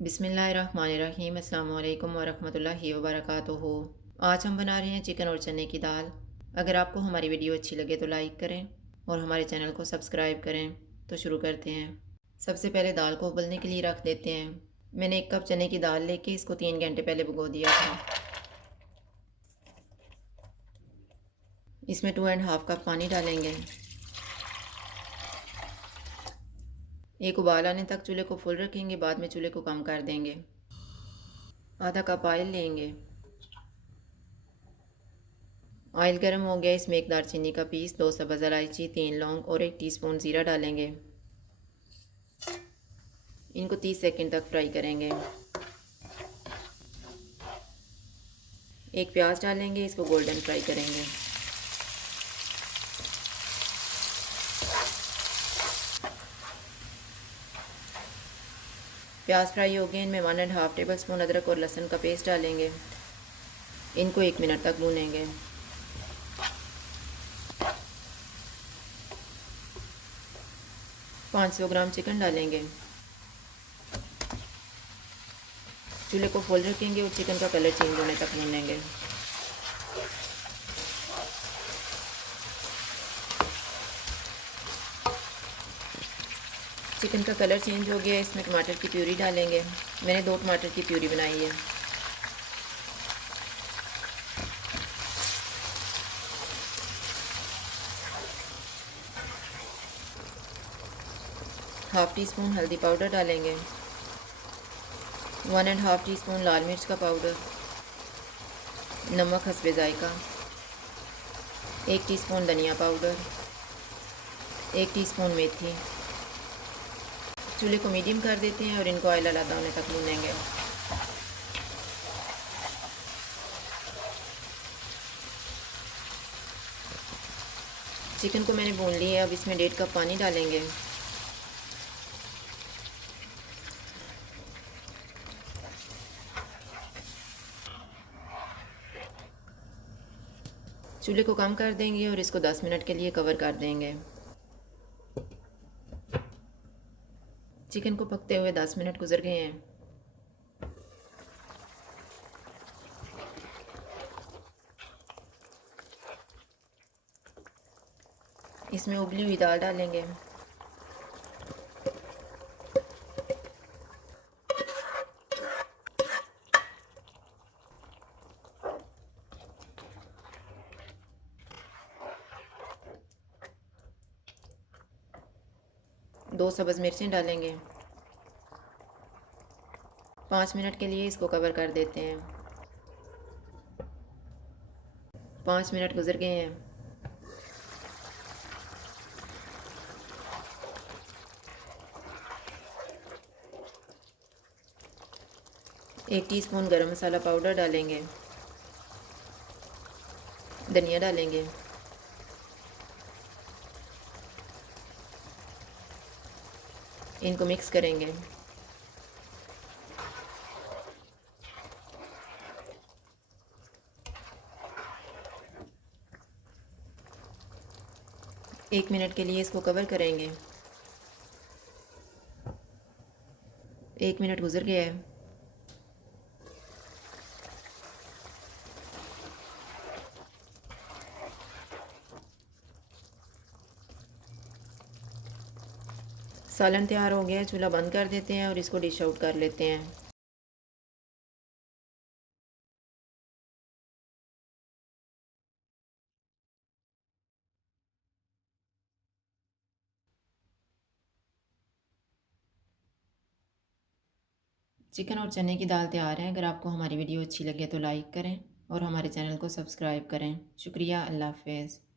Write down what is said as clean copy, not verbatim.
बिस्मिल्लाहिर्रहमानिर्रहीम। अस्सलाम वालेकुम वरहमतुल्लाहि वबरकातुहू। आज हम बना रहे हैं चिकन और चने की दाल। अगर आपको हमारी वीडियो अच्छी लगे तो लाइक करें और हमारे चैनल को सब्सक्राइब करें। तो शुरू करते हैं। सबसे पहले दाल को उबलने के लिए रख देते हैं। मैंने 1 कप चने की दाल लेके इसको 3 घंटे पहले भिगो दिया था। इसमें 2.5 कप पानी डालेंगे। एक उबाल आने तक चूल्हे को फुल रखेंगे, बाद में चूल्हे को कम कर देंगे। आधा कप ऑयल लेंगे। ऑयल गर्म हो गया, इसमें 1 दालचीनी का पीस, 2 सब्ज़ इलायची, 3 लौंग और 1 टीस्पून ज़ीरा डालेंगे। इनको 30 सेकंड तक फ्राई करेंगे। एक प्याज डालेंगे, इसको गोल्डन फ्राई करेंगे। प्याज फ्राई हो गए, इनमें 1.5 टेबल स्पून अदरक और लहसुन का पेस्ट डालेंगे। इनको 1 मिनट तक भूनेंगे। 500 ग्राम चिकन डालेंगे। चूल्हे को फुल रखेंगे और चिकन का कलर चेंज होने तक भूनेंगे। चिकन का कलर चेंज हो गया, इसमें टमाटर की प्यूरी डालेंगे। मैंने 2 टमाटर की प्यूरी बनाई है। हाफ़ टी स्पून हल्दी पाउडर डालेंगे। 1.5 टीस्पून लाल मिर्च का पाउडर, नमक हस्बे जायका, 1 टीस्पून धनिया पाउडर, 1 टीस्पून मेथी। चूल्हे को मीडियम कर देते हैं और इनको ऑयल अलग होने तक भूनेंगे। चिकन को मैंने भून लिया, अब इसमें 1.5 कप पानी डालेंगे। चूल्हे को कम कर देंगे और इसको 10 मिनट के लिए कवर कर देंगे। चिकन को पकते हुए 10 मिनट गुजर गए हैं। इसमें उबली हुई दाल डालेंगे। दो सब्ज़ मिर्चें डालेंगे। 5 मिनट के लिए इसको कवर कर देते हैं। 5 मिनट गुजर गए हैं। एक टीस्पून गरम मसाला पाउडर डालेंगे। धनिया डालेंगे। इनको मिक्स करेंगे। एक मिनट के लिए इसको कवर करेंगे। 1 मिनट गुजर गया है। सालन तैयार हो गया है, चूल्हा बंद कर देते हैं और इसको डिश आउट कर लेते हैं। चिकन और चने की दाल तैयार है। अगर आपको हमारी वीडियो अच्छी लगे तो लाइक करें और हमारे चैनल को सब्सक्राइब करें। शुक्रिया। अल्लाह हाफ़िज़।